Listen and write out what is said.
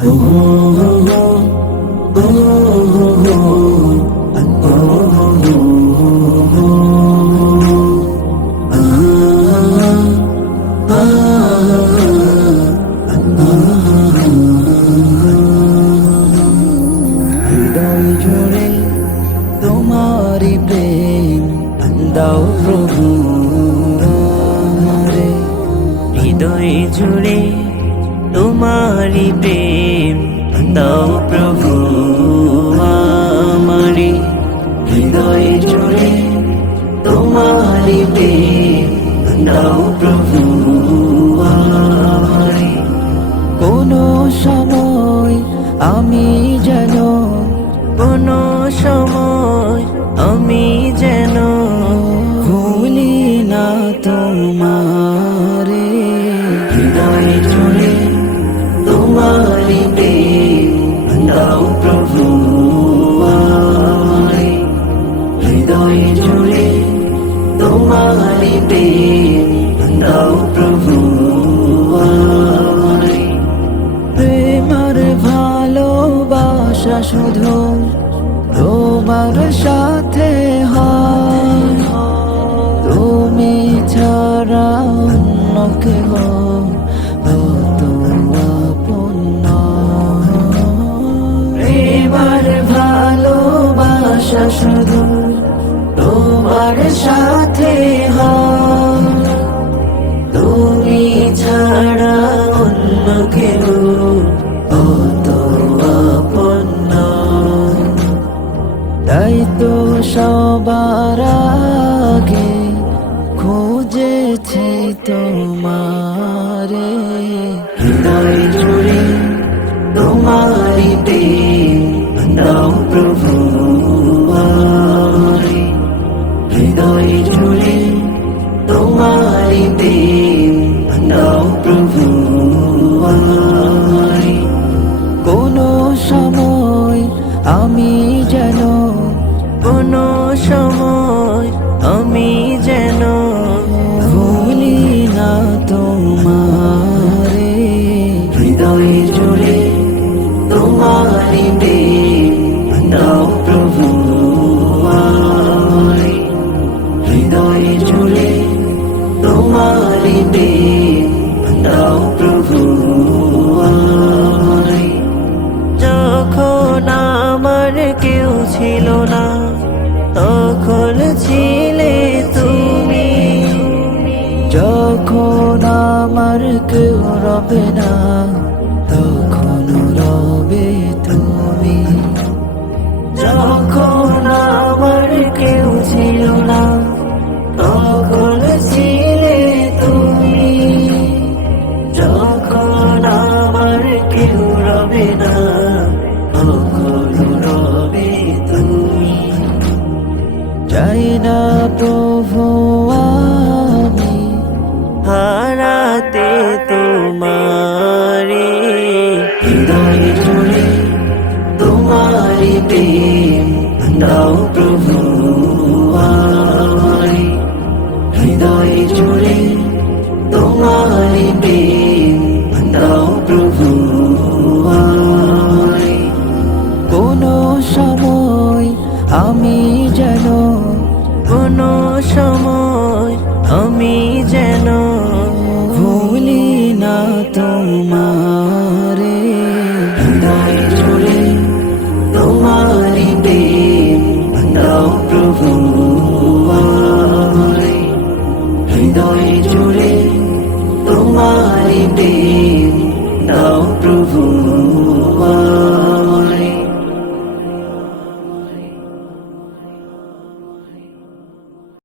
হৃদয় জুড়ে তোমারি প্রেম দাও প্রভু আমারে, হৃদয় জুড়ে তোমারি প্রেম দাও প্রভু আমারে। হৃদয় জুড়ে তোমারি প্রেম দাও প্রভু আমারে। কোনো সময় আমি যেন, কোনো সময় আমি যেন ভুলি না তোমারে। হৃদয় জুড়ে তোমারি প্রেম দাও প্রভু আমারে। হৃদয় জুড়ে তোমারি প্রেম দাও প্রভু আমারে। প্রেমার ভালোবাসা শুধু তোমার সাথে হয়, তুমি ছাড়া অন্য কেহ তো আপন নয়। প্রেমার ভালোবাসা শুধু তোমার সাথে হয়, তুমি ছাড়া অন্য কেহ তো আপন নয়। তাই তো সবার আগে খুঁজেছি তোমারে। হৃদয় জুড়ে তোমারি প্রেম দাও প্রভু আমারে। হৃদয় জুড়ে তোমারি প্রেম দাও প্রভু আমারে। কোনো সময় আমি যেন, কোনো সময় আমি যেন ভুলি না তোমারে। হৃদয় জুড়ে তোমারি প্রেম দাও প্রভু আমারে। হৃদয় জুড়ে তোমারি প্রেম দাও প্রভু আমারে। যখন আমার কেউ ছিল না তখন ছিলে তুমি, যখন আমার কেউ রবে না তখন রবে তুমি। যখন আমার কেউ ছিল না তখন ছিলে তুমি, যখন আমার কেউ রবে না তখন রবে তুমি। চাই না প্রভু আমি হারাতে তোমারে। হৃদয় জুড়ে তোমারি প্রেম দাও প্রভু আমারে। হৃদয় জুড়ে তোমারি প্রেম দাও প্রভু আমারে। কোনো সময় আমি যেন, কোনো সময় আমি যেন ভুলি না তোমারে। হৃদয় জুড়ে তোমারি প্রেম দাও প্রভু আমারে। হৃদয় জুড়ে তোমারি প্রেম